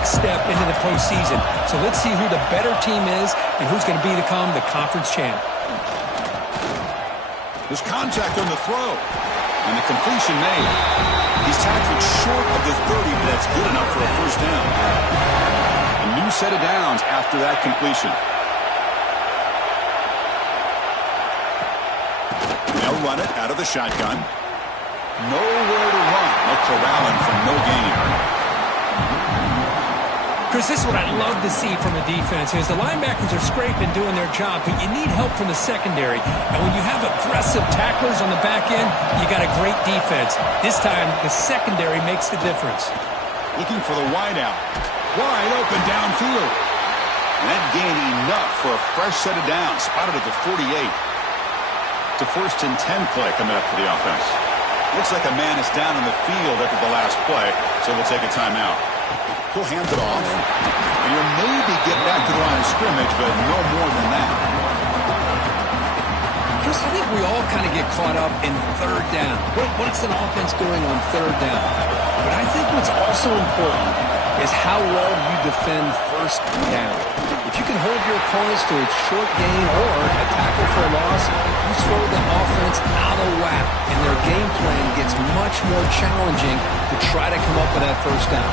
next step into the postseason. So let's see who the better team is and who's going to become the conference champ. There's contact on the throw. And the completion made. He's tackled short of the 30, but that's good enough for a first down. A new set of downs after that completion. They'll run it out of the shotgun. Nowhere to run. They'll corral him for no gain. Chris, this is what I'd love to see from a defense is the linebackers are scraping, doing their job, but you need help from the secondary. And when you have aggressive tacklers on the back end, you got a great defense. This time, the secondary makes the difference. Looking for the wideout. Wide open downfield. And that gained enough for a fresh set of downs. Spotted at the 48. It's a 1st and 10 play coming up for the offense. Looks like a man is down in the field after the last play, so we'll take a timeout. He'll hand it off. And he'll maybe get back to the line of scrimmage, but no more than that. Chris, I think we all kind of get caught up in third down. What's an offense doing on third down? But I think what's also important is how well you defend first down. If you can hold your opponents to a short gain or a tackle for a loss, you throw the offense out of whack, and their game plan gets much more challenging to try to come up with that first down.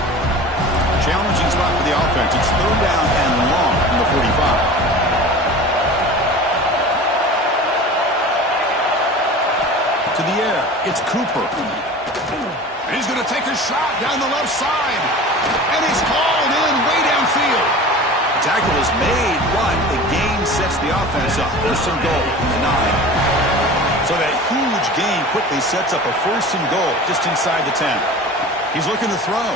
Challenging spot for the offense. It's third down and long from the 45. To the air. It's Cooper. And he's going to take a shot down the left side. And he's called in way downfield. The tackle is made, but the gain sets the offense up. 1st and goal from the 9. So that huge gain quickly sets up a 1st and goal just inside the 10. He's looking to throw.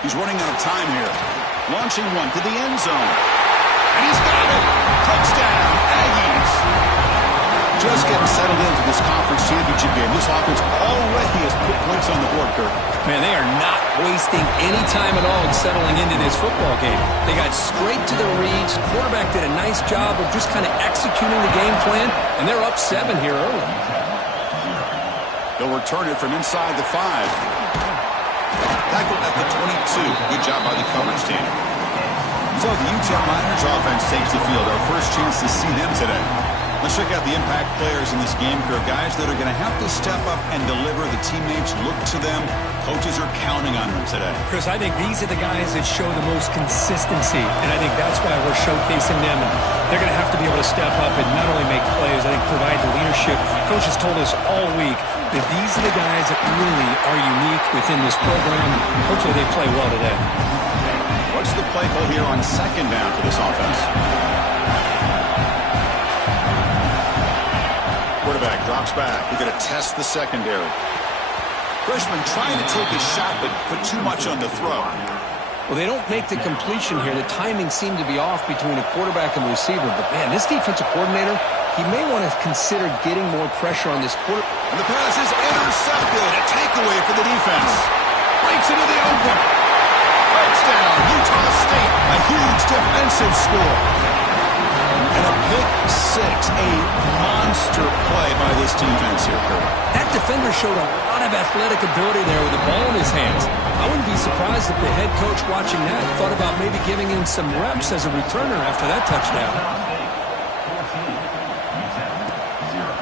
He's running out of time here. Launching one to the end zone. And he's got it. Touchdown, Aggies. Just getting settled into this conference championship game. This offense already has put points on the board, Kirk. Man, they are not wasting any time at all in settling into this football game. They got straight to their reads. Quarterback did a nice job of just kind of executing the game plan, and they're up 7 here early. They'll return it from inside the 5. Tackled at the 22. Good job by the coverage team. So the Utah Miners offense takes the field. Our first chance to see them today. Let's check out the impact players in this game, Kirk. Guys that are going to have to step up and deliver. The teammates look to them. Coaches are counting on them today. Chris, I think these are the guys that show the most consistency, and I think that's why we're showcasing them. And they're going to have to be able to step up and not only make plays, I think provide the leadership. Coaches told us all week that these are the guys that really are unique within this program. Hopefully they play well today. What's the play call here on 2nd down for this offense? Quarterback drops back. We're going to test the secondary. Freshman trying to take a shot, but put too much on the throw. Well, they don't make the completion here. The timing seemed to be off between a quarterback and the receiver. But, man, this defensive coordinator, he may want to consider getting more pressure on this quarterback. And the pass is intercepted. A takeaway for the defense. Breaks into the open. Touchdown, Utah State. A huge defensive score. And a pick 6. A monster play by this defense here, Kurt. That defender showed a lot of athletic ability there with the ball in his hands. I wouldn't be surprised if the head coach watching that thought about maybe giving him some reps as a returner after that touchdown.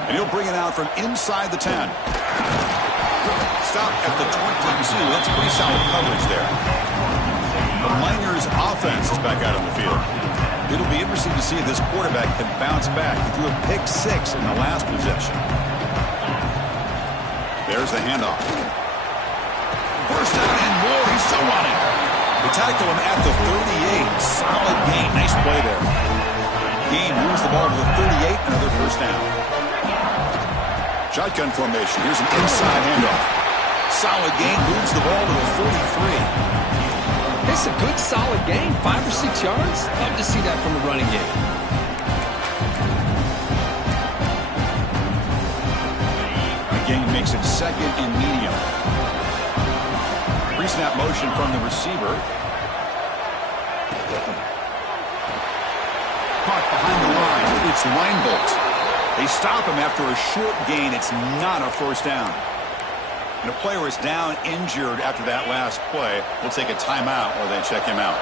And he'll bring it out from inside the 10. Stop at the 22. That's pretty solid coverage there. The Miners' offense is back out on the field. It'll be interesting to see if this quarterback can bounce back. He threw a pick 6 in the last possession. There's the handoff. First down and more. He's still running. They tackle him at the 38. Solid gain. Nice play there. Gain moves the ball to the 38. Another first down. Shotgun formation. Here's an inside handoff. Solid gain. Moves the ball to the 43. It's a good, solid gain. 5 or 6 yards. Love to see that from the running game. The gain makes it 2nd and medium. Pre-snap motion from the receiver. Caught behind the line. It's Linebolt. They stop him after a short gain. It's not a first down. And a player is down injured after that last play. We'll take a timeout or then check him out.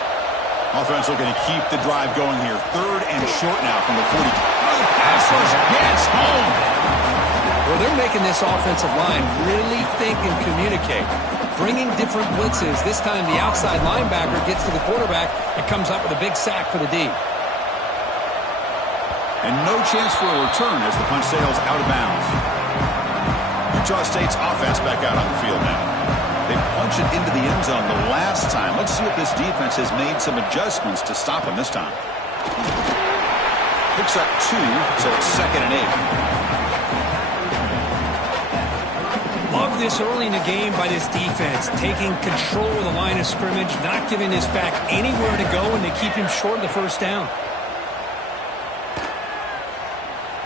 Offense looking to keep the drive going here. 3rd and short now from the 40. The pass rush gets home. Well, they're making this offensive line really think and communicate. Bringing different blitzes. This time the outside linebacker gets to the quarterback and comes up with a big sack for the D. And no chance for a return as the punt sails out of bounds. Utah State's offense back out on the field now. They punched it into the end zone the last time. Let's see if this defense has made some adjustments to stop them this time. Picks up 2, so it's 2nd and 8. Love this early in the game by this defense, taking control of the line of scrimmage, not giving this back anywhere to go, and they keep him short of the first down.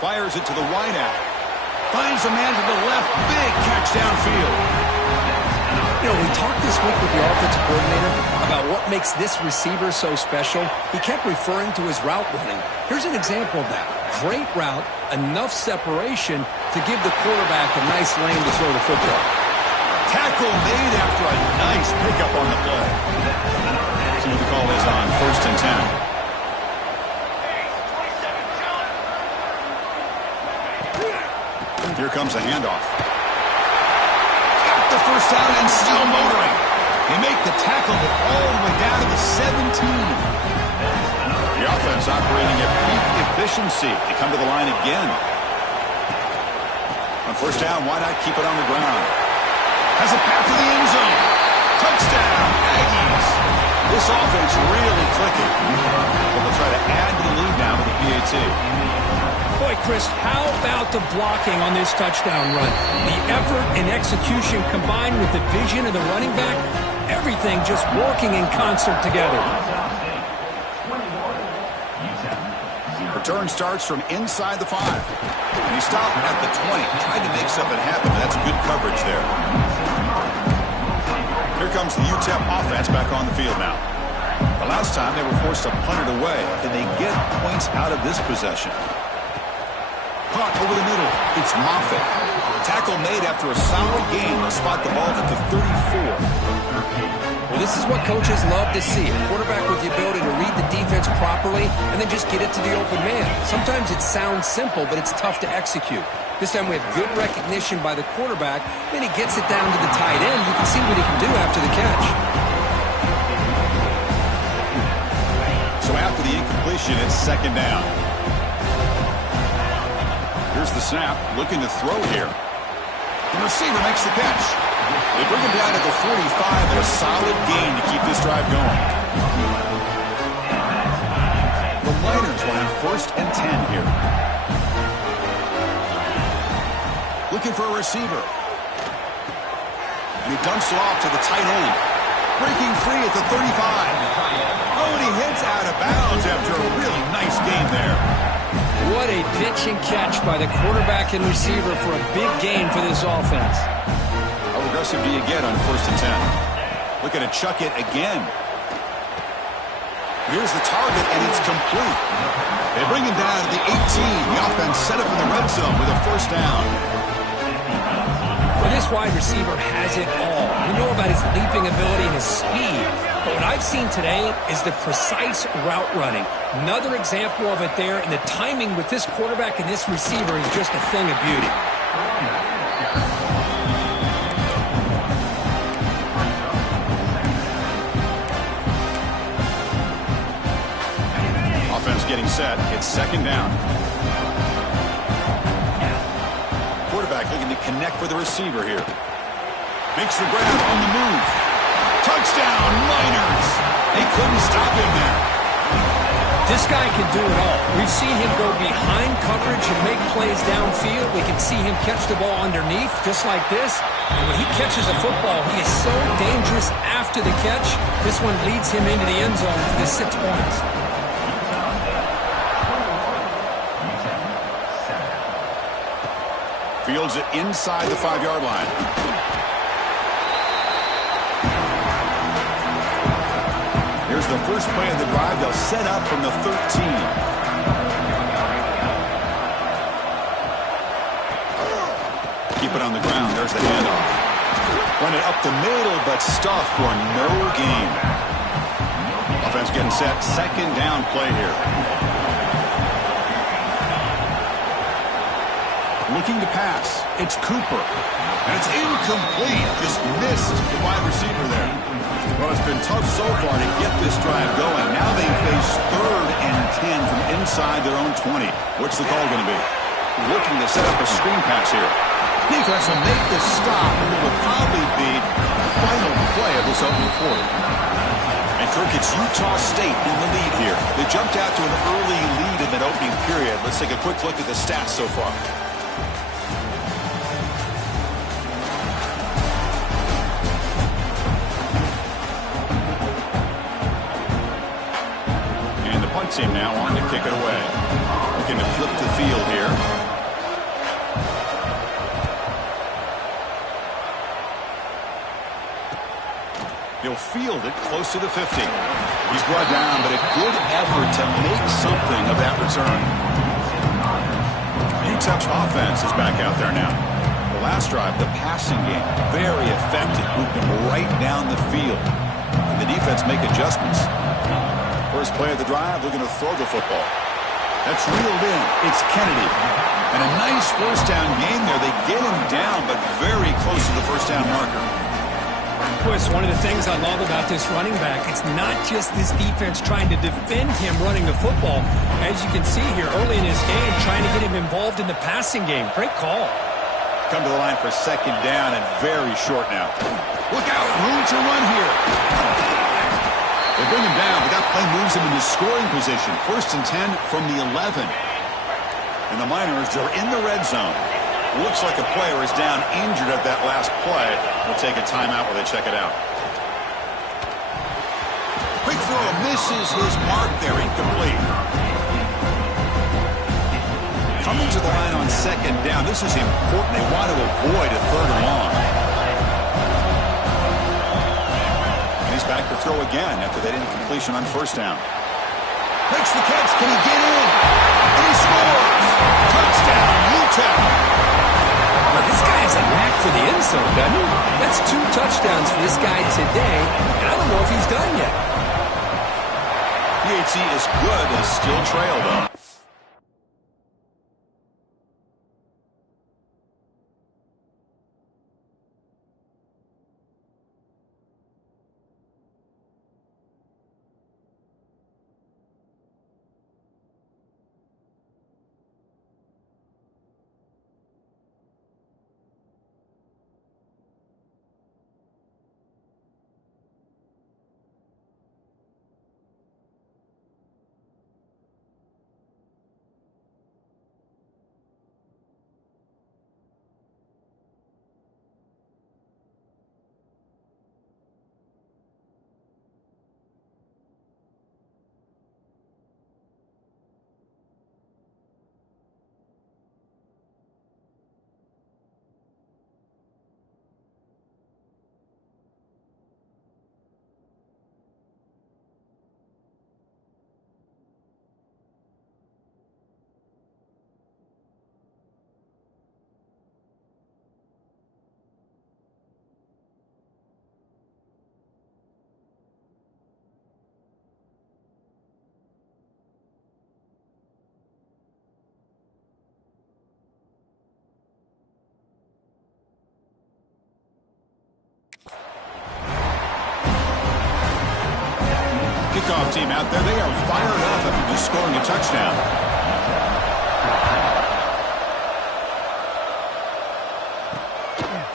Fires it to the wide out. Finds a man to the left. Big catch downfield. You know, we talked this week with the offensive coordinator about what makes this receiver so special. He kept referring to his route running. Here's an example of that. Great route, enough separation to give the quarterback a nice lane to throw the football. Tackle made after a nice pickup on the play. See what the call is on 1st and 10. Here comes a handoff. Got the first down and still motoring. They make the tackle all the way down to the 17. The offense operating at peak efficiency. They come to the line again. On 1st down, why not keep it on the ground? Has a path to the end zone. Touchdown, Aggies. This offense really clicking. But they'll try to add to the lead now with the PAT. Boy, Chris, how about the blocking on this touchdown run? The effort and execution combined with the vision of the running back, everything just working in concert together. Return starts from inside the 5. And he stopped at the 20. Tried to make something happen. That's good coverage there. Here comes the UTEP offense back on the field now. The last time they were forced to punt it away. Can they get points out of this possession? Caught over the middle. It's Moffitt. Tackle made after a solid gain. They'll spot the ball at the 34. Well, this is what coaches love to see. A quarterback with the ability to read the defense properly and then just get it to the open man. Sometimes it sounds simple, but it's tough to execute. This time we have good recognition by the quarterback. Then he gets it down to the tight end. You can see what he can do after the catch. So after the incompletion, it's 2nd down. Here's the snap, looking to throw here. The receiver makes the catch. They bring him down to the 45 and a solid gain to keep this drive going. The Miners will have 1st and 10 here. Looking for a receiver. And he dumps it off to the tight end. Breaking free at the 35. Oh, and he heads out of bounds after a really nice gain there. What a pitch and catch by the quarterback and receiver for a big gain for this offense. How aggressive do you get on 1st and 10? Looking to chuck it again. Here's the target, and it's complete. They bring him down to the 18. The offense set up in the red zone with a 1st down. Well, this wide receiver has it all. We know about his leaping ability and his speed. But what I've seen today is the precise route running. Another example of it there, and the timing with this quarterback and this receiver is just a thing of beauty. Offense getting set. It's 2nd down. Quarterback looking to connect with the receiver here. Makes the grab on the move. Touchdown, Miners. They couldn't stop him there. This guy can do it all. We've seen him go behind coverage and make plays downfield. We can see him catch the ball underneath, just like this. And when he catches a football, he is so dangerous after the catch. This one leads him into the end zone for the 6 points. Fields it inside the 5-yard line. Here's the first play of the drive. They'll set up from the 13. Keep it on the ground. There's the handoff. Run it up the middle, but stuffed for no gain. Offense getting set. Second down play here. Looking to pass. It's Cooper. And it's incomplete. Just missed the wide receiver there. Well, it's been tough so far to get this drive going. Now they face 3rd and 10 from inside their own 20. What's the call going to be? Looking to set up a screen pass here. Defense will make the stop, and it will probably be the final play of this opening quarter. And Kirk, it's Utah State in the lead here. They jumped out to an early lead in that opening period. Let's take a quick look at the stats so far. And the punt team now on to kick it away. Looking to flip the field here. He'll field it close to the 50. He's brought down, but a good effort to make something of that return. UTEP's offense is back out there now. The last drive, the passing game, very effective. Moved him right down the field. And the defense make adjustments. First play of the drive, looking to throw the football. That's reeled in. It's Kennedy. And a nice first down game there. They get him down, but very close to the first down marker. It's one of the things I love about this running back. It's not just this defense trying to defend him running the football. As you can see here early in his game, trying to get him involved in the passing game. Great call. Come to the line for second down and very short now. Look out, room to run here. They bring him down, but that play moves him into scoring position. 1st and 10 from the 11. And the Miners are in the red zone. Looks like a player is down injured at that last play. We'll take a timeout while they check it out. Quick throw misses his mark there. Incomplete. Coming to the line on second down. This is important. They want to avoid a 3rd and long. And he's back to throw again after that incompletion on first down. Makes the catch. Can he get in? And he scores. Touchdown, UTEP. Now, this guy has a knack for the end zone, doesn't he? That's 2 touchdowns for this guy today, and I don't know if he's done yet. PHC is good, but still trail, though. Kickoff team out there. They are fired up after just scoring a touchdown.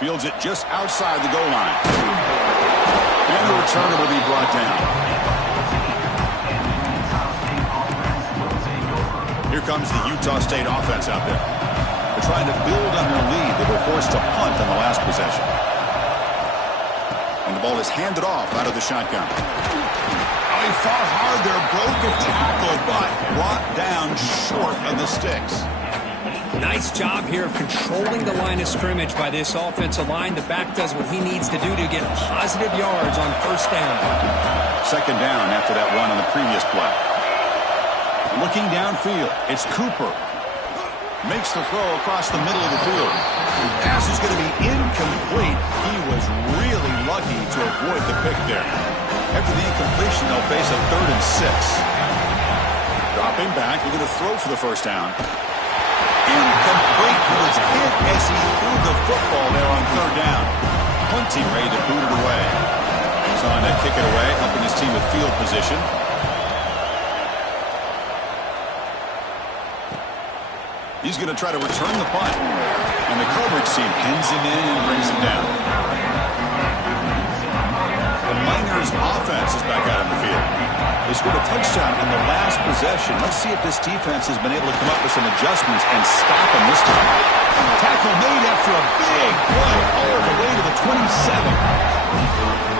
Fields it just outside the goal line. And the returner will be brought down. Here comes the Utah State offense out there. They're trying to build on their lead. They were forced to punt on the last possession. And the ball is handed off out of the shotgun. He fought hard there, broke a tackle, but brought down short of the sticks. Nice job here of controlling the line of scrimmage by this offensive line. The back does what he needs to do to get positive yards on first down. Second down after that run on the previous play. Looking downfield, it's Cooper. Makes the throw across the middle of the field. The pass is going to be incomplete. He was lucky to avoid the pick there. After the incompletion, they'll face a 3rd and 6. Dropping back, looking to throw for the first down. Incomplete. He was hit as he threw the football there on 3rd down. Hunting ready to boot it away. He's on to kick it away, helping his team with field position. He's going to try to return the punt. And the coverage team pins him in and brings him down. The Miners offense is back out on the field. They scored a touchdown on the last possession. Let's see if this defense has been able to come up with some adjustments and stop them this time. Tackle made after a big play all the way to the 27.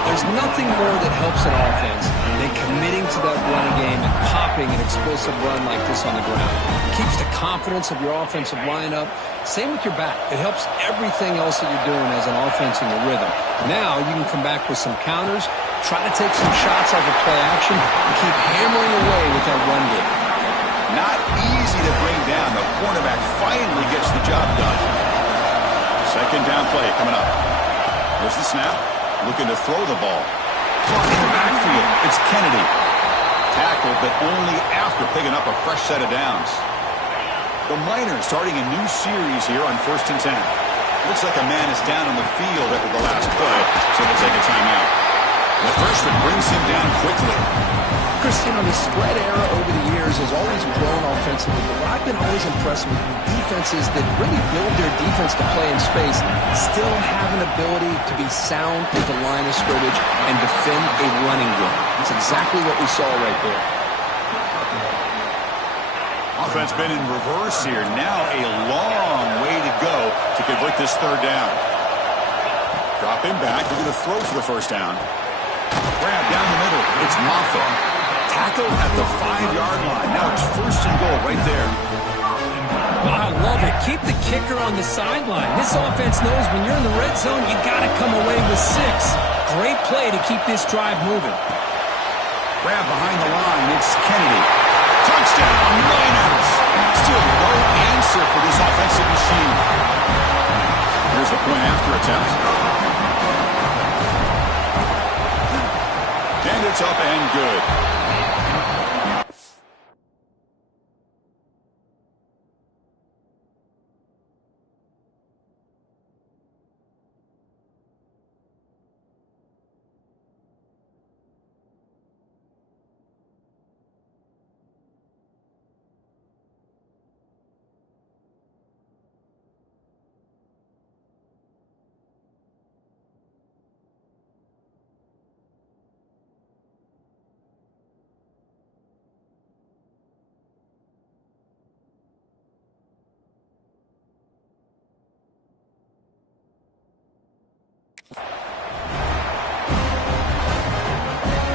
There's nothing more that helps an offense than committing to that running game and popping an explosive run like this on the ground. It keeps the confidence of your offensive lineup. Same with your back. It helps everything else that you're doing as an offense in your rhythm. Now you can come back with some counters, try to take some shots off of play action, and keep hammering away with that run game. Not easy to bring down. The cornerback finally gets the job done. 2nd down play coming up. There's the snap. Looking to throw the ball. Caught in the backfield. It's Kennedy. Tackled, but only after picking up a fresh set of downs. The Miners starting a new series here on 1st and 10. Looks like a man is down on the field after the last play, so they'll take a timeout. The freshman brings him down quickly. Chris, the spread era over the years has always grown offensively, but what I've been always impressed with defenses that really build their defense to play in space still have an ability to be sound at the line of scrimmage and defend a running game. That's exactly what we saw right there. Offense been in reverse here. Now a long way to go to convert this 3rd down. Dropping back. They're going to throw for the first down. Grab down the middle. It's Moffitt. Tackle at the 5-yard line. Now it's 1st and goal right there. I love it. Keep the kicker on the sideline. This offense knows when you're in the red zone, you got to come away with 6. Great play to keep this drive moving. Grab behind the line. It's Kennedy. Touchdown, Miners. Still no answer for this offensive machine. Here's the point after attempt. And it's up and good.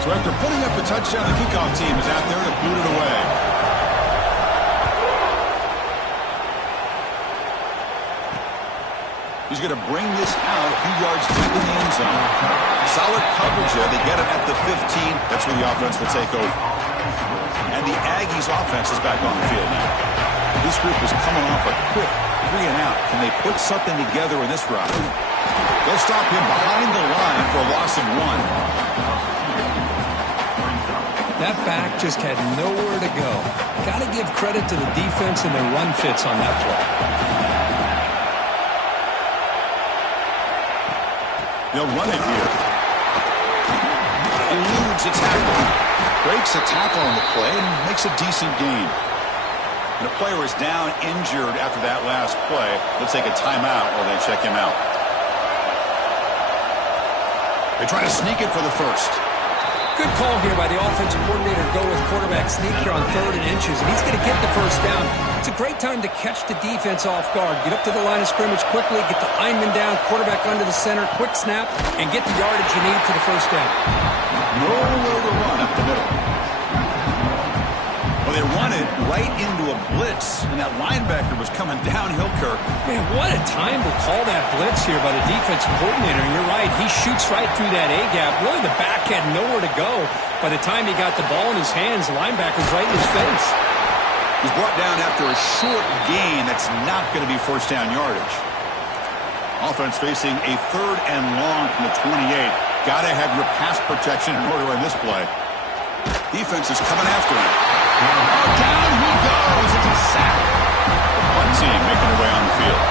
So after putting up the touchdown, the kickoff team is out there to boot it away. He's going to bring this out a few yards deep in the end zone. Solid coverage there. They get it at the 15. That's where the offense will take over. And the Aggies offense is back on the field now. This group is coming off a quick 3 and out. Can they put something together in this drive? They'll stop him behind the line for a loss of 1. That back just had nowhere to go. Got to give credit to the defense and their run fits on that play. They'll run it here. Eludes a tackle. Breaks a tackle on the play and makes a decent gain. And the player is down injured after that last play. They'll take a timeout while they check him out. They try to sneak it for the first. Good call here by the offensive coordinator to go with quarterback sneak here on 3rd and inches, and he's going to get the first down. It's a great time to catch the defense off guard. Get up to the line of scrimmage quickly, get the lineman down, quarterback under the center, quick snap, and get the yardage you need for the first down. Nowhere to run up the middle. Well, they run it right into a blitz, and that linebacker was coming downhill, Kirk. Man, what a time to call that blitz here by the defensive coordinator. And you're right, he shoots right through that A-gap. Really, the back had nowhere to go. By the time he got the ball in his hands, the linebacker's right in his face. He's brought down after a short gain. That's not going to be first down yardage. Offense facing a 3rd and long from the 28. Got to have your pass protection in order in this play. Defense is coming after him. Oh, down he goes. It's a sack. The punt team making their way on the field.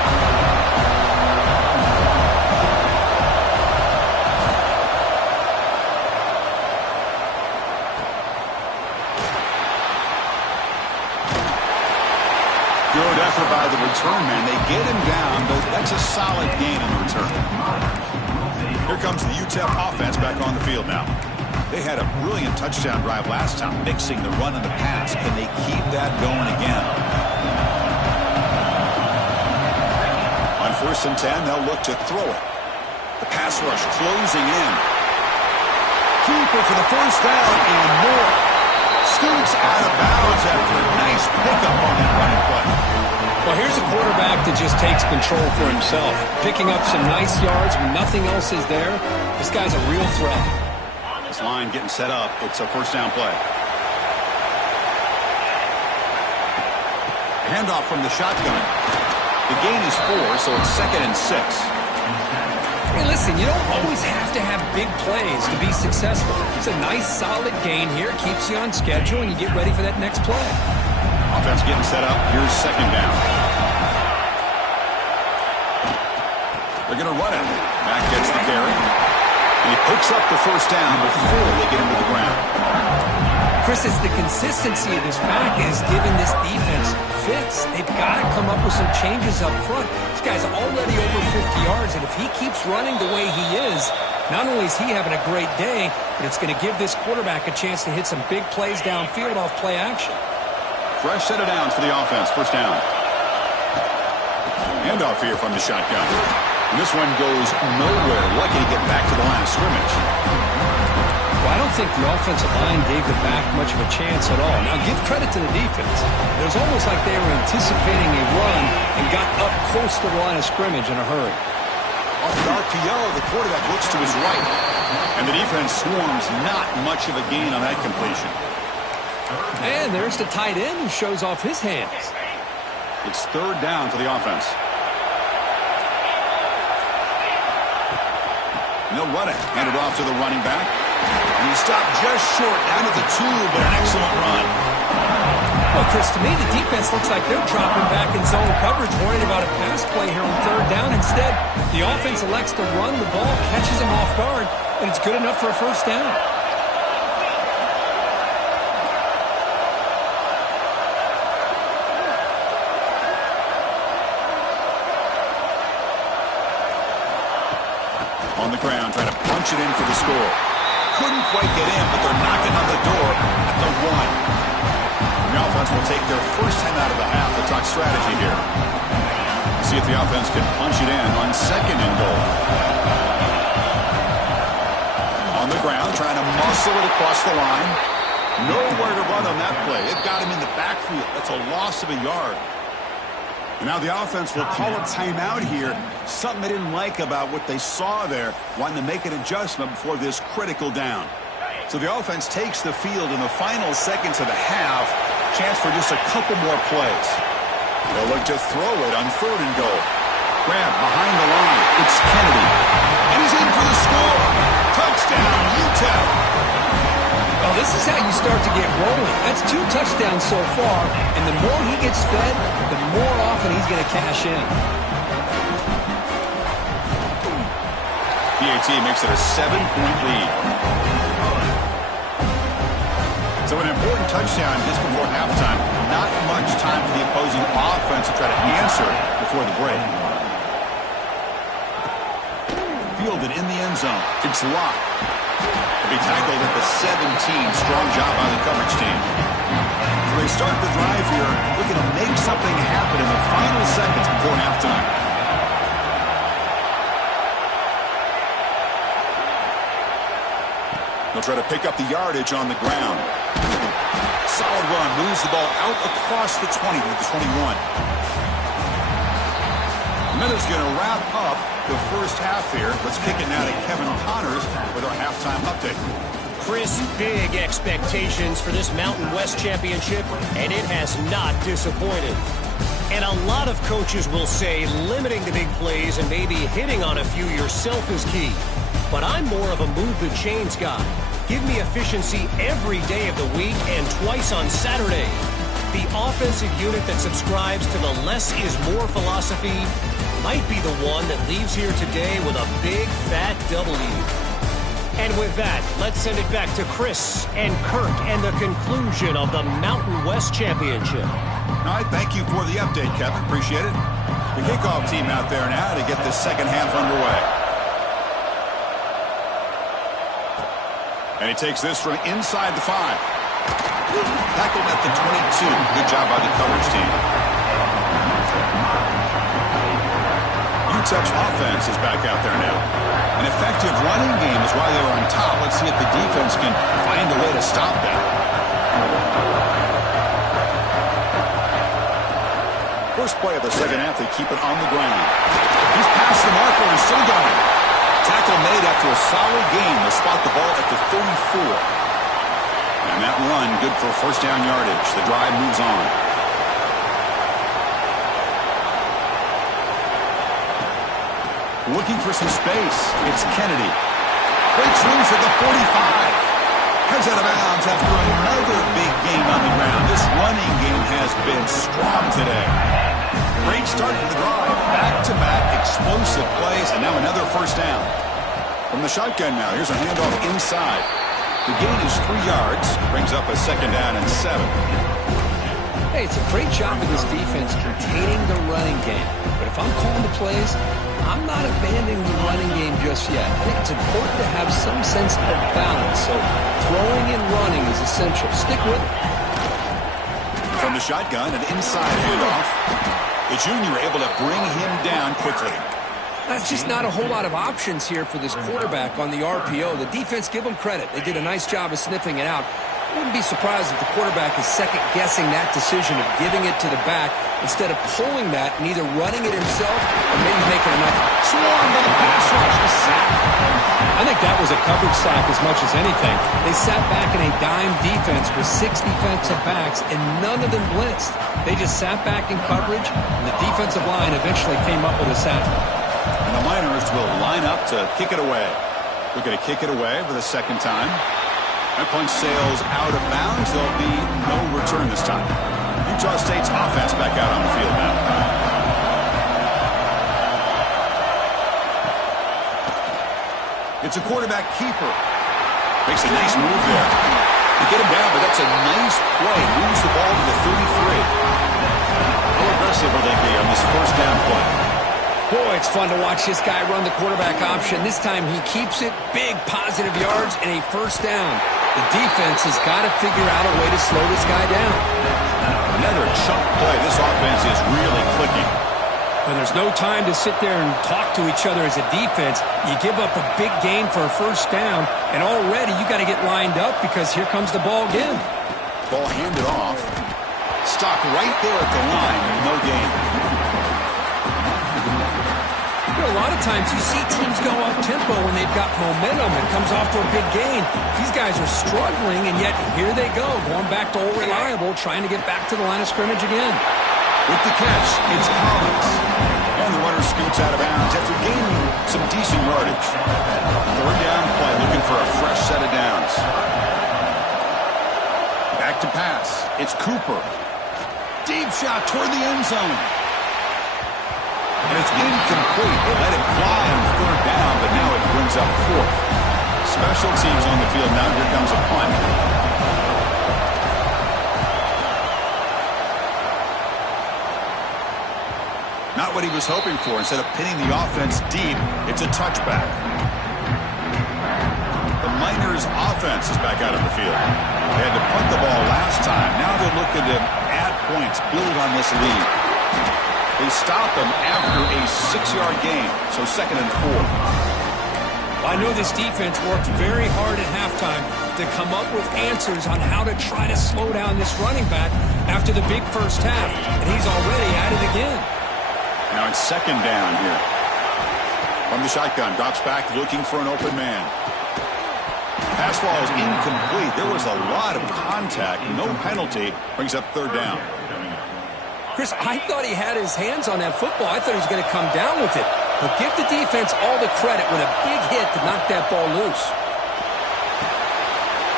Good effort by the return man. They get him down, but that's a solid gain in the return. Here comes the UTEP offense back on the field now. They had a brilliant touchdown drive last time, mixing the run and the pass. Can they keep that going again? On 1st and 10, they'll look to throw it. The pass rush closing in. Cooper for the first down and more. Scoots out of bounds after a nice pickup on that running play. Well, here's a quarterback that just takes control for himself. Picking up some nice yards when nothing else is there. This guy's a real threat. This line getting set up. It's a first down play. Handoff from the shotgun. The gain is 4, so it's 2nd and 6. Hey, listen, you don't always have to have big plays to be successful. It's a nice, solid gain here. Keeps you on schedule, and you get ready for that next play. Offense getting set up. Here's 2nd down. They're going to run it. Mack gets the carry. And he picks up the first down before they get him to the ground. Chris, it's the consistency of this back is giving this defense fits. They've got to come up with some changes up front. This guy's already over 50 yards, and if he keeps running the way he is, not only is he having a great day, but it's going to give this quarterback a chance to hit some big plays downfield off play action. Fresh set of downs for the offense. First down. Handoff here from the shotgun. And this one goes nowhere. Lucky to get back to the line of scrimmage. Well, I don't think the offensive line gave the back much of a chance at all. Now, give credit to the defense. It was almost like they were anticipating a run and got up close to the line of scrimmage in a hurry. Off the RPO, the quarterback looks to his right. And the defense swarms not much of a gain on that completion. And there's the tight end who shows off his hands. It's 3rd down for the offense. And they'll run it. Hand it off to the running back. And he stopped just short, down at the 2, but an excellent run. Well, Chris, to me, the defense looks like they're dropping back in zone coverage, worried about a pass play here on 3rd down. Instead, the offense elects to run the ball, catches him off guard, and it's good enough for a first down. On the ground, trying to punch it in for the score. Couldn't quite get in, but they're knocking on the door at the 1. The offense will take their first time out of the half to talk strategy here. See if the offense can punch it in on 2nd and goal. On the ground, trying to muscle it across the line. Nowhere to run on that play. It got him in the backfield. That's a loss of a yard. And now the offense will call a timeout here. Something they didn't like about what they saw there, wanting to make an adjustment before this critical down. So the offense takes the field in the final seconds of the half. Chance for just a couple more plays. They'll look to throw it on 3rd and goal. Grab behind the line. It's Kennedy. And he's in for the score. Touchdown, UTEP. Well, this is how you start to get rolling. That's 2 touchdowns so far, and the more he gets fed, the more often he's going to cash in. PAT makes it a 7-point lead. So an important touchdown just before halftime. Not much time for the opposing offense to try to answer before the break. Fielded in the end zone. It's locked. Be tackled at the 17. Strong job by the coverage team. So they start the drive here, looking to make something happen in the final seconds before halftime. They'll try to pick up the yardage on the ground. Solid run, moves the ball out across the 20 to the 21. Minute's going to wrap up the first half here. Let's kick it now to Kevin Connors with our halftime update. Chris, big expectations for this Mountain West Championship, and it has not disappointed. And a lot of coaches will say limiting the big plays and maybe hitting on a few yourself is key. but I'm more of a move the chains guy. Give me efficiency every day of the week and twice on Saturday. The offensive unit that subscribes to the less is more philosophy might be the one that leaves here today with a big fat W. And with that, let's send it back to Chris and Kirk and the conclusion of the Mountain West Championship. All right, thank you for the update, Kevin. Appreciate it. The kickoff team out there now to get this second half underway. And he takes this from inside the 5. Tackled at the 22. Good job by the coverage team. UTEP's offense is back out there now. An effective running game is why they were on top. Let's see if the defense can find a way to stop that. First play of the second half, they keep it on the ground. He's past the marker and still going. Tackle made after a solid game. They spot the ball at the 34. And that run, good for first down yardage. The drive moves on. Looking for some space. It's Kennedy. Breaks loose at the 45. Heads out of bounds after another big game on the ground. This running game has been strong today. Great start to the drive. Back-to-back explosive plays, and now another first down. From the shotgun now, here's a handoff inside. The gain is 3 yards. Brings up a second down and 7. Hey, it's a great job of this defense containing the running game. But if I'm calling the plays, I'm not abandoning the running game just yet. I think it's important to have some sense of balance. So throwing and running is essential. Stick with it. From the shotgun, an inside handoff. The junior able to bring him down quickly. That's just not a whole lot of options here for this quarterback on the RPO. The defense, give them credit. They did a nice job of sniffing it out. I wouldn't be surprised if the quarterback is second-guessing that decision of giving it to the back instead of pulling that and either running it himself or maybe making a nice swarm to the pass rush. The sack. I think that was a coverage sack as much as anything. They sat back in a dime defense with 6 defensive backs, and none of them blitzed. They just sat back in coverage, and the defensive line eventually came up with a sack. And the Miners will line up to kick it away. We're going to kick it away for the second time. That punch sails out of bounds. There'll be no return this time. Utah State's offense back out on the field now. It's a quarterback keeper. Makes a nice move there. They get him down, but that's a nice play. Moves the ball to the 33. How aggressive will they be on this first down play? Boy, it's fun to watch this guy run the quarterback option. This time he keeps it. Big positive yards and a first down. The defense has got to figure out a way to slow this guy down. Another chunk play. This offense is really clicking. And there's no time to sit there and talk to each other as a defense. You give up a big gain for a first down, and already you got to get lined up because here comes the ball again. Ball handed off. Stock right there at the line. No gain. A lot of times you see teams go up-tempo when they've got momentum. It comes off to a big gain. These guys are struggling, and yet here they go, going back to old reliable, trying to get back to the line of scrimmage again. With the catch, it's Collins. And the runner scoots out of bounds after gaining some decent yardage. Third down play, looking for a fresh set of downs. Back to pass. It's Cooper. Deep shot toward the end zone. And it's incomplete. They let it fly on third down, but now it brings up fourth. Special teams on the field now. Here comes a punt. Not what he was hoping for. Instead of pinning the offense deep, it's a touchback. The Miners' offense is back out on the field. They had to punt the ball last time. Now they're looking to add points, build on this lead. They stop him after a 6-yard gain, so 2nd and 4. I know this defense worked very hard at halftime to come up with answers on how to try to slow down this running back after the big first half, and he's already at it again. Now it's 2nd down here. From the shotgun, drops back looking for an open man. Pass ball is incomplete. There was a lot of contact, no penalty, brings up 3rd down. Chris, I thought he had his hands on that football. I thought he was going to come down with it. But give the defense all the credit with a big hit to knock that ball loose.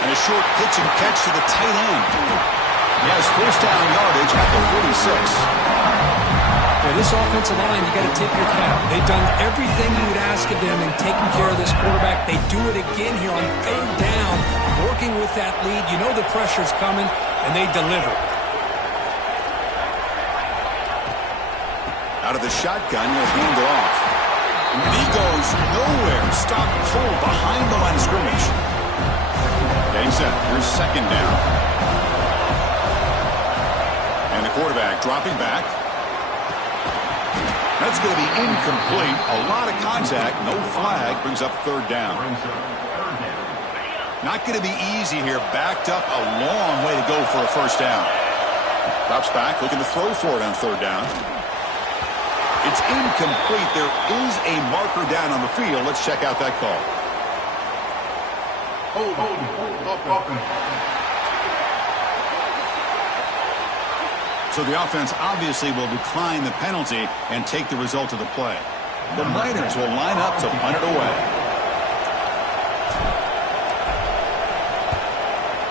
And a short pitch and catch to the tight end. He has first down yardage at the 46. Yeah, this offensive line, you got to tip your cap. They've done everything you would ask of them in taking care of this quarterback. They do it again here on third down, working with that lead. You know the pressure's coming, and they deliver. Out of the shotgun, he'll hand it off. And he goes nowhere. Stop pull behind the line of scrimmage. Getting set. Here's second down. And the quarterback dropping back. That's going to be incomplete. A lot of contact. No flag. Brings up third down. Not going to be easy here. Backed up a long way to go for a first down. Drops back. Looking to throw for it on third down. It's incomplete. There is a marker down on the field. Let's check out that call. So the offense obviously will decline the penalty and take the result of the play. The Miners will line up to punt it away.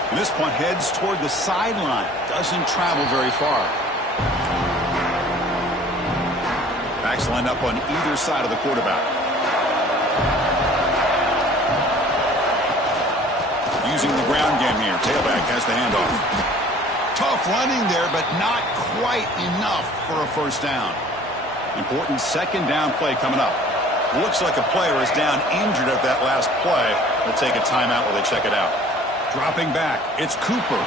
And this punt heads toward the sideline. Doesn't travel very far. Backs lined up on either side of the quarterback. Using the ground game here. Tailback has the handoff. Tough running there, but not quite enough for a first down. Important second down play coming up. Looks like a player is down injured at that last play. They'll take a timeout while they check it out. Dropping back, it's Cooper.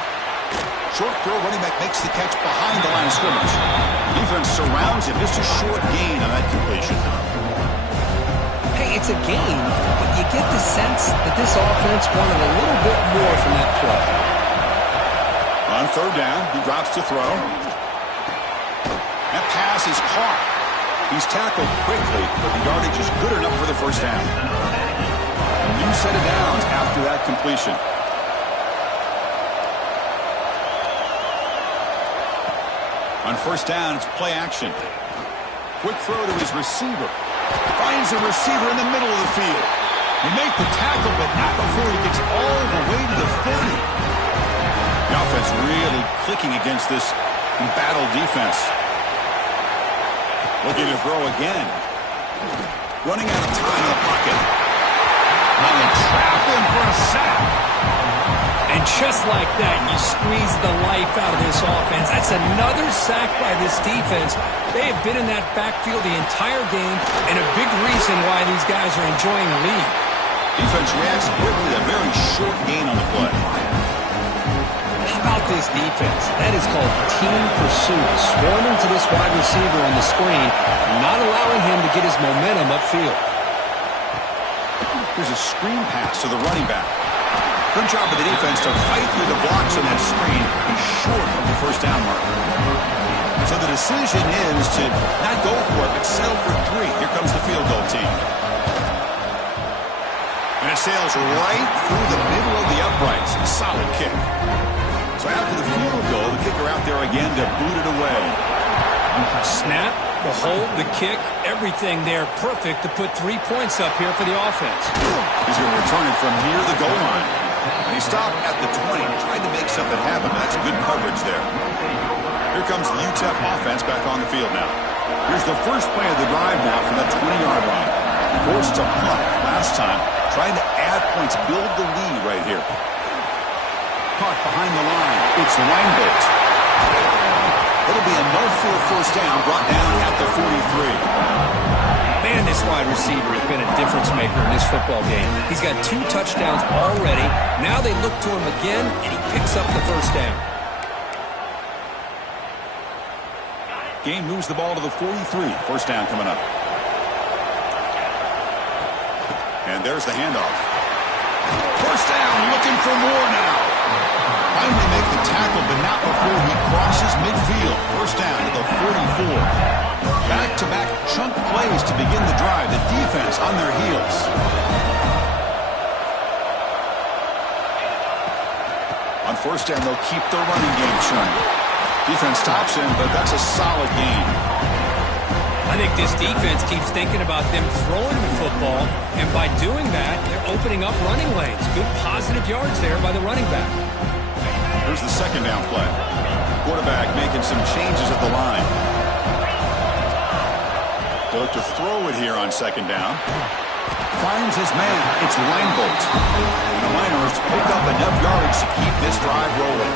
Short throw, running back makes the catch behind the line of scrimmage. Defense surrounds him. Just a short gain on that completion. Hey, it's a gain, but you get the sense that this offense wanted a little bit more from that play. On third down, he drops to throw. That pass is caught. He's tackled quickly, but the yardage is good enough for the first down. A new set of downs after that completion. On first down, it's play action. Quick throw to his receiver. Finds a receiver in the middle of the field. He makes the tackle, but not before he gets all the way to the 30. The offense really clicking against this embattled defense. Looking to throw again. Running out of time in the pocket. Now they trap him for a sack. And just like that, you squeeze the life out of this offense. That's another sack by this defense. They have been in that backfield the entire game, and a big reason why these guys are enjoying the lead. Defense reacts quickly. A very short gain on the play. How about this defense? That is called team pursuit. Swarming to this wide receiver on the screen, not allowing him to get his momentum upfield. Here's a screen pass to the running back. Good job of the defense to fight through the blocks on that screen. He's short of the first down marker. So the decision is to not go for it, but settle for 3. Here comes the field goal team. And it sails right through the middle of the uprights. A solid kick. So after the field goal, the kicker out there again to boot it away. Snap, the hold, the kick, everything there perfect to put 3 points up here for the offense. He's going to return it from near the goal line. And he stopped at the 20, tried to make something happen. That's good coverage there. Here comes the UTEP offense back on the field now. Here's the first play of the drive now from the 20-yard line. Forced to punt last time, trying to add points, build the lead right here. Caught behind the line. It's Weinbolt. It'll be enough for a first down, brought down at the 43. Man, this wide receiver has been a difference maker in this football game. He's got 2 touchdowns already. Now they look to him again, and he picks up the first down. Game moves the ball to the 43. First down coming up. And there's the handoff. First down, looking for more now. Finally make the tackle, but not before he crosses midfield. First down to the 44. Back-to-back chunk plays to begin the drive. The defense on their heels. On first down, they'll keep their running game churning. Defense stops him, but that's a solid gain. I think this defense keeps thinking about them throwing the football, and by doing that, they're opening up running lanes. Good positive yards there by the running back. Here's the second down play. Quarterback making some changes at the line. They look to throw it here on second down. Finds his man. It's Reinbold. The Niners pick up enough yards to keep this drive rolling.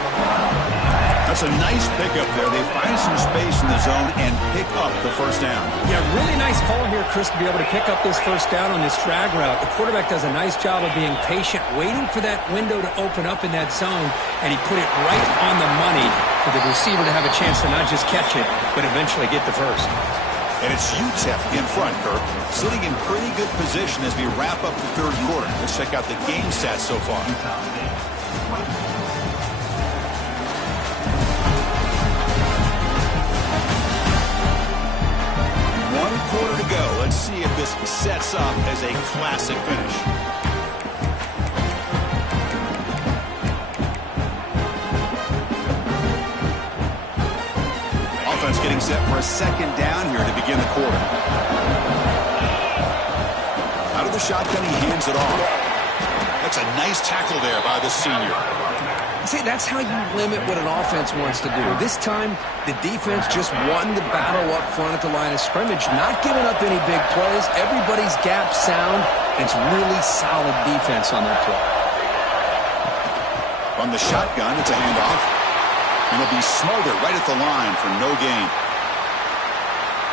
That's a nice pickup there. They find some space in the zone and pick up the first down. Yeah, really nice call here, Chris, to be able to pick up this first down on this drag route. The quarterback does a nice job of being patient, waiting for that window to open up in that zone, and he put it right on the money for the receiver to have a chance to not just catch it, but eventually get the first. And it's UTEP in front, Kirk, sitting in pretty good position as we wrap up the third quarter. Let's check out the game stats so far. One quarter to go. Let's see if this sets up as a classic finish. Offense getting set for a second down here to begin the quarter. Out of the shotgun, he hands it off. That's a nice tackle there by the senior. See, that's how you limit what an offense wants to do. This time, the defense just won the battle up front at the line of scrimmage, not giving up any big plays. Everybody's gap sound. It's really solid defense on that play. From the shotgun, it's a handoff. And it'll be smothered right at the line for no gain.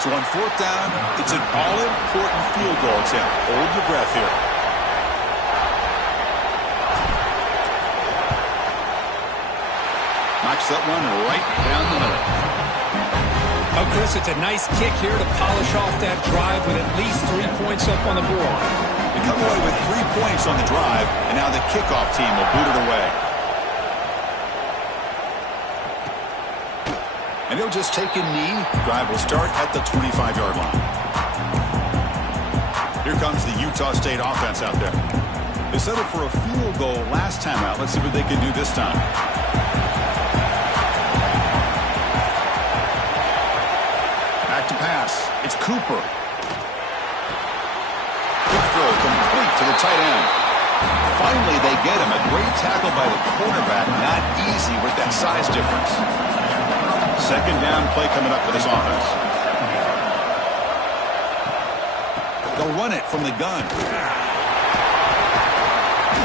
So on fourth down, it's an all-important field goal attempt. Hold your breath here. Knocks that one right down the middle. Oh, Chris, it's a nice kick here to polish off that drive with at least 3 points up on the board. They come away with 3 points on the drive, and now the kickoff team will boot it away. And he'll just take a knee. Drive will start at the 25-yard line. Here comes the Utah State offense out there. They settled for a field goal last time out. Let's see what they can do this time. Back to pass. It's Cooper. Quick throw complete to the tight end. Finally, they get him. A great tackle by the quarterback. Not easy with that size difference. Second down play coming up for this offense. They'll run it from the gun.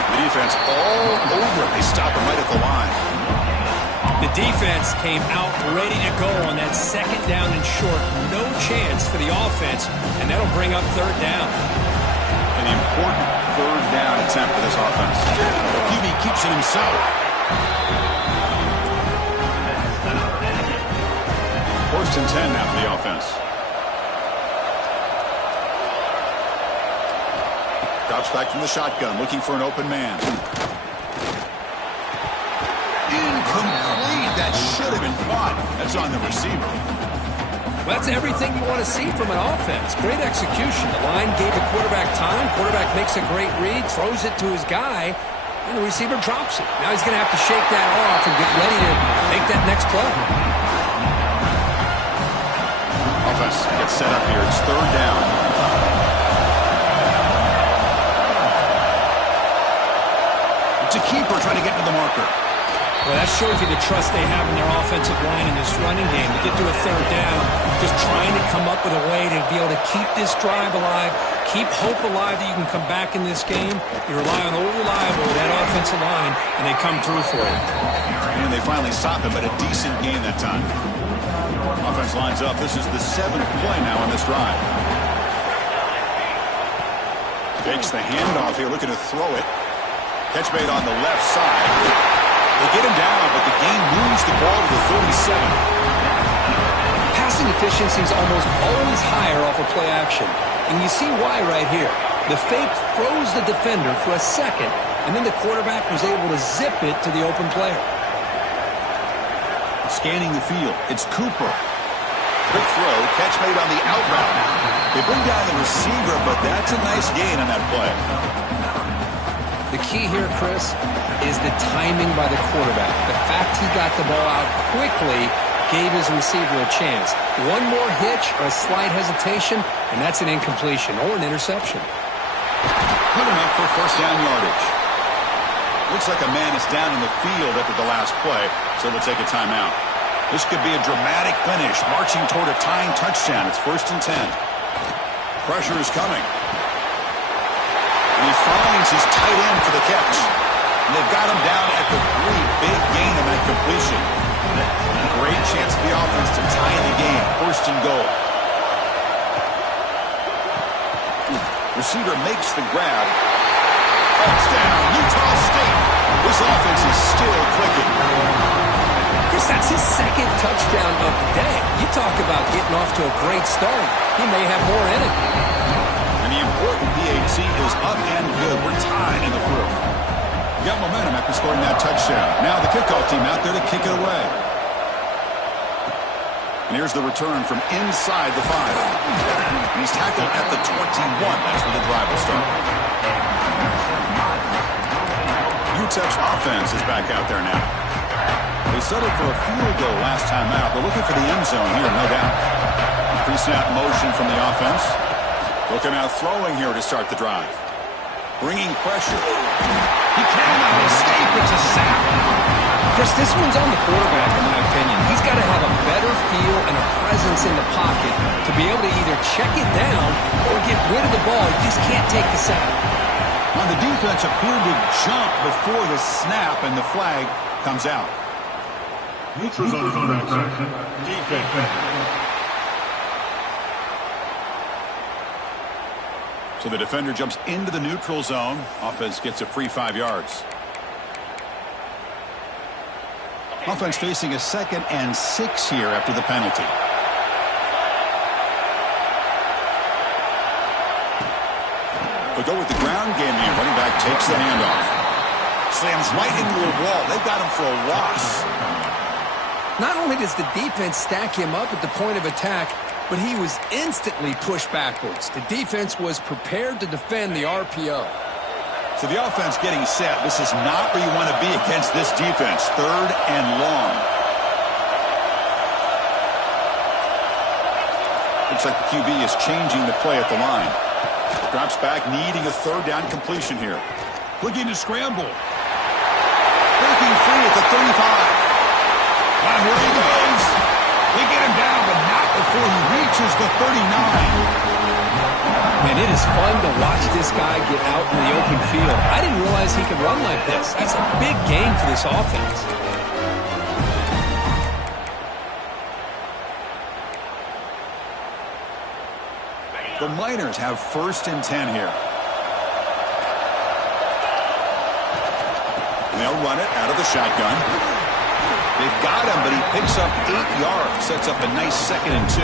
The defense all over. They stop him right at the line. The defense came out ready to go on that second down and short. No chance for the offense, and that'll bring up third down. An important third down attempt for this offense. QB keeps it himself. First and 10 now for the offense. Drops back from the shotgun, looking for an open man. Incomplete. That should have been caught. That's on the receiver. Well, that's everything you want to see from an offense. Great execution. The line gave the quarterback time. Quarterback makes a great read, throws it to his guy, and the receiver drops it. Now he's going to have to shake that off and get ready to make that next play. Offense gets set up here. It's third down. It's a keeper trying to get to the marker. Well, that shows you the trust they have in their offensive line in this running game. To get to a third down, just trying to come up with a way to be able to keep this drive alive, keep hope alive that you can come back in this game. You rely on old reliable, that offensive line, and they come through for you. And they finally stop him, but a decent gain that time. Offense lines up. This is the 7th play now on this drive. Fakes the handoff here, looking to throw it. Catch made on the left side. They get him down, but the game moves the ball to the 37. Passing efficiency is almost always higher off of play action. And you see why right here. The fake throws the defender for a second, and then the quarterback was able to zip it to the open player. Scanning the field, it's Cooper. Quick throw, catch made on the out route. They bring down the receiver, but that's a nice gain on that play. The key here, Chris, is the timing by the quarterback. The fact he got the ball out quickly gave his receiver a chance. One more hitch or a slight hesitation, and that's an incompletion or an interception. Good enough for first down yardage. Looks like a man is down in the field after the last play, so we'll take a timeout. This could be a dramatic finish, marching toward a tying touchdown. It's 1st and 10. Pressure is coming. And he finds his tight end for the catch. And they've got him down at the 3. Big gain on that completion. Great chance for the offense to tie the game. 1st and goal. Receiver makes the grab. Touchdown, Utah State. This offense is still clicking. Chris, that's his 2nd touchdown of the day. You talk about getting off to a great start. He may have more in it. And the important PAT is up and good. We're tied in the 4th. We got momentum after scoring that touchdown. Now the kickoff team out there to kick it away. And here's the return from inside the 5. And he's tackled at the 21. That's where the drive will start. UTEP's offense is back out there now. They settled for a field goal last time out. They're looking for the end zone here, no doubt. Pre-snap motion from the offense. Looking out throwing here to start the drive. Bringing pressure. He cannot escape. It's a sack. Chris, this one's on the quarterback, in my opinion. He's got to have a better feel and a presence in the pocket to be able to either check it down or get rid of the ball. He just can't take the sack. Now the defense appeared to jump before the snap, and the flag comes out. Neutral zone infraction. Defense. So the defender jumps into the neutral zone. Offense gets a free 5 yards. Offense facing a 2nd and 6 here after the penalty. They'll go with the ground game here. Running back takes the handoff. Slams right into a wall. They've got him for a loss. Not only does the defense stack him up at the point of attack, but he was instantly pushed backwards. The defense was prepared to defend the RPO. So the offense getting set. This is not where you want to be against this defense. 3rd and long. Looks like the QB is changing the play at the line. Drops back, needing a 3rd down completion here. Looking to scramble. Breaking free at the 35. And here he goes. They get him down, but not before he reaches the 39. Man, it is fun to watch this guy get out in the open field. I didn't realize he could run like this. That's a big game for this offense. The Miners have 1st and 10 here. And they'll run it out of the shotgun. They've got him, but he picks up 8 yards. Sets up a nice 2nd and 2.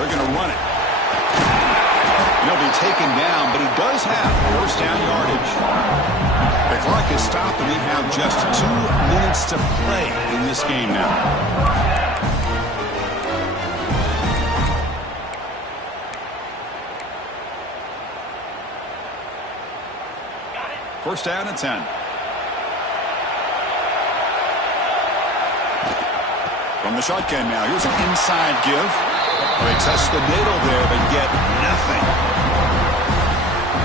They're going to run it. He'll be taken down, but he does have 1st down yardage. The clock is stopped, and we have just 2 minutes to play in this game now. First down and 10. From the shotgun now, here's an inside give. They test the middle there, but get nothing.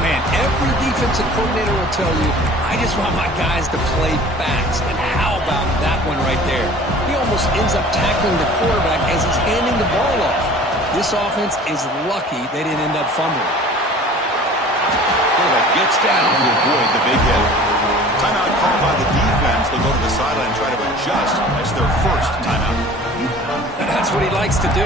Man, every defensive coordinator will tell you, I just want my guys to play fast. And how about that one right there? He almost ends up tackling the quarterback as he's handing the ball off. This offense is lucky they didn't end up fumbling. Quarterback gets down to avoid the big hit. Timeout called by the defense. They'll go to the sideline and try to adjust. That's their 1st timeout. That's what he likes to do.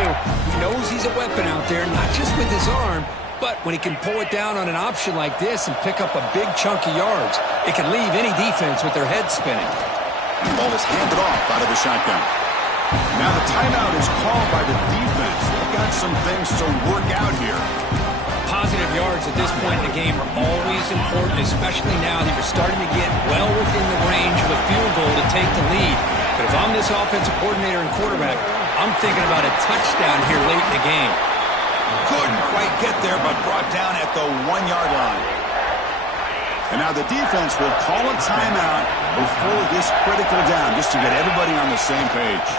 He knows he's a weapon out there, not just with his arm, but when he can pull it down on an option like this and pick up a big chunk of yards, it can leave any defense with their head spinning. The ball is handed off out of the shotgun. Now the timeout is called by the defense. They've got some things to work out here. Positive yards at this point in the game are always important, especially now that you're starting to get well within the range of a field goal to take the lead. But if I'm this offensive coordinator and quarterback, I'm thinking about a touchdown here late in the game. Couldn't quite get there, but brought down at the 1-yard line. And now the defense will call a timeout before this critical down, just to get everybody on the same page.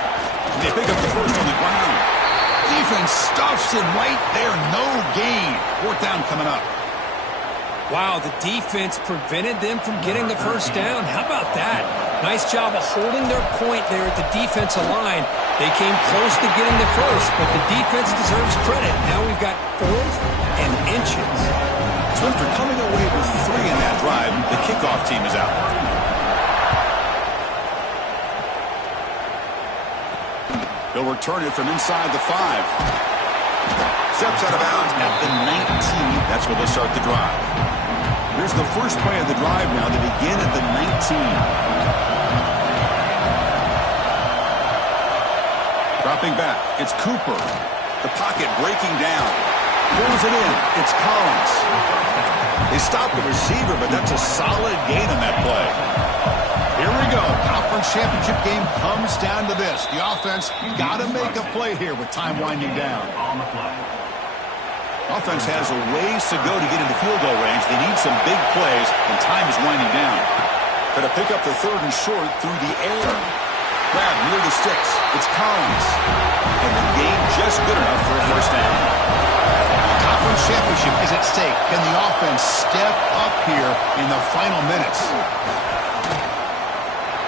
And they pick up the first on the ground. Defense stuffs him right there. No gain. Fourth down coming up. Wow, the defense prevented them from getting the first down. How about that? Nice job of holding their point there at the defensive line. They came close to getting the first, but the defense deserves credit. Now we've got 4th and inches. So after coming away with 3 in that drive, the kickoff team is out. They'll return it from inside the 5. Steps out of bounds at the 19. That's where they'll start the drive. Here's the first play of the drive now. They begin at the 19. Dropping back, it's Cooper. The pocket breaking down. Pulls it in. It's Collins. They stop the receiver, but that's a solid gain on that play. Here we go. Conference championship game comes down to this. The offense got to make a play here with time winding down. Offense has a ways to go to get into field goal range. They need some big plays, and time is winding down. Got to pick up the 3rd and short through the air. Grab near the sticks. It's Collins. And the game just good enough for a first down. Conference championship is at stake. Can the offense step up here in the final minutes?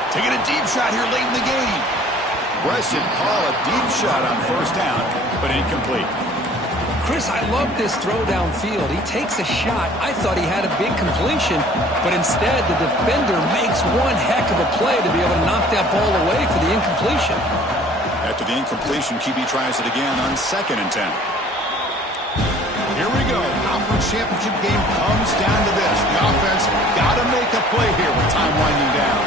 Taking a deep shot here late in the game. Aggressive call, a deep shot on first down, but incomplete. Chris, I love this throw downfield. He takes a shot. I thought he had a big completion, but instead the defender makes one heck of a play to be able to knock that ball away for the incompletion. After the incompletion, QB tries it again on 2nd and 10. Here we go. Conference championship game comes down to this. The offense got to make a play here with time winding down.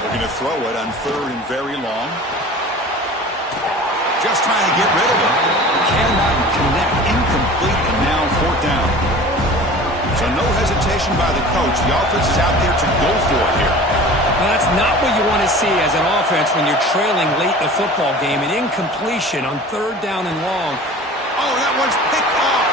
They're going to throw it on 3rd and very long. Just trying to get rid of it. Cannot connect. Incomplete, and now 4th down. So no hesitation by the coach. The offense is out there to go for it here. Well, that's not what you want to see as an offense when you're trailing late in the football game. An incompletion on 3rd down and long. Oh, that one's picked off.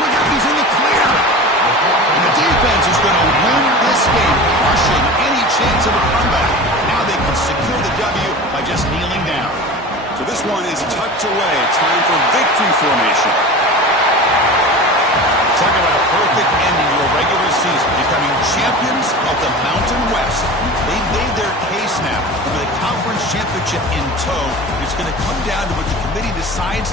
Look out, he's in the clear. And the defense is going to win this game, crushing any chance of a comeback. Now they can secure the W by just kneeling down. So this one is tucked away. Time for victory formation. Talk about a perfect ending to a regular season. Becoming champions of the Mountain West. They've made their case now. And with a conference championship in tow, it's going to come down to what the committee decides.